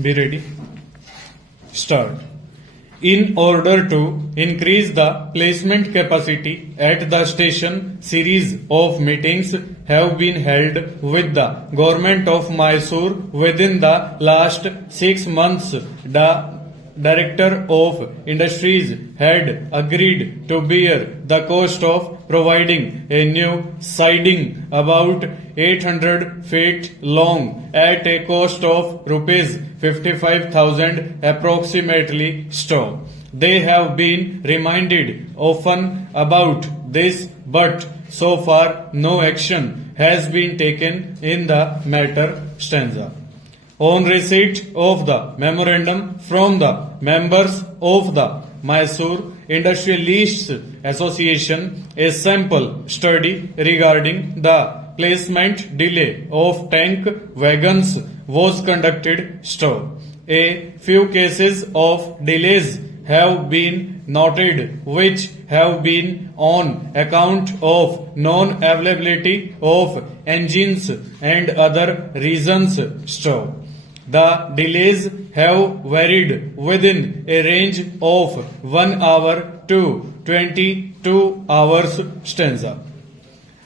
Be ready. Start. In order to increase the placement capacity at the station, series of meetings have been held with the government of Mysore within the last 6 months. The Director of Industries had agreed to bear the cost of providing a new siding about 800 feet long at a cost of rupees 55,000 approximately. They have been reminded often about this, but so far no action has been taken in the matter. On receipt of the memorandum from the members of the Mysore Industrialists Association, a sample study regarding the placement delay of tank wagons was conducted. A few cases of delays have been noted which have been on account of non-availability of engines and other reasons. The delays have varied within a range of 1 hour to 22 hours.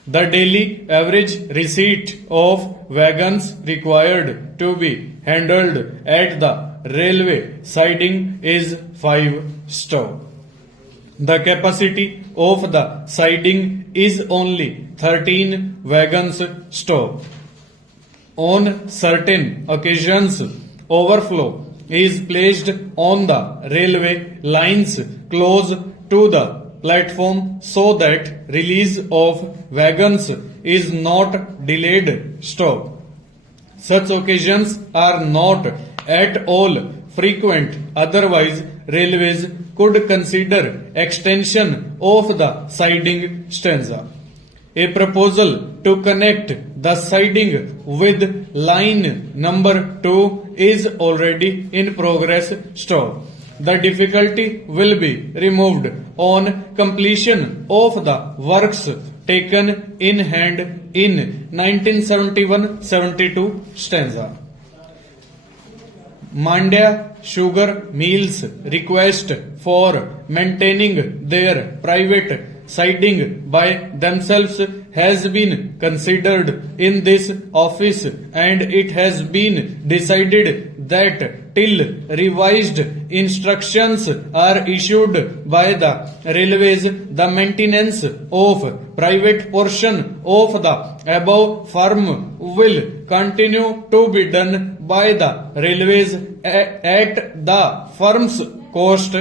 The daily average receipt of wagons required to be handled at the railway siding is 5. The capacity of the siding is only 13 wagons. On certain occasions, overflow is placed on the railway lines close to the platform so that release of wagons is not delayed. Such occasions are not at all frequent, otherwise railways could consider extension of the siding. A proposal to connect the siding with line number 2 is already in progress. The difficulty will be removed on completion of the works taken in hand in 1971-72. Mandya Sugar Mills request for maintaining their private siding by themselves has been considered in this office, and it has been decided that till revised instructions are issued by the railways, the maintenance of private portion of the above firm will continue to be done by the railways at the firm's cost.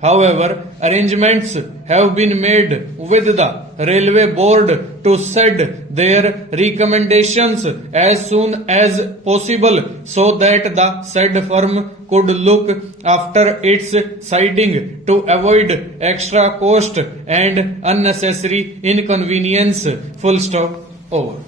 However, arrangements have been made with the railway board to set their recommendations as soon as possible so that the said firm could look after its siding to avoid extra cost and unnecessary inconvenience. Over.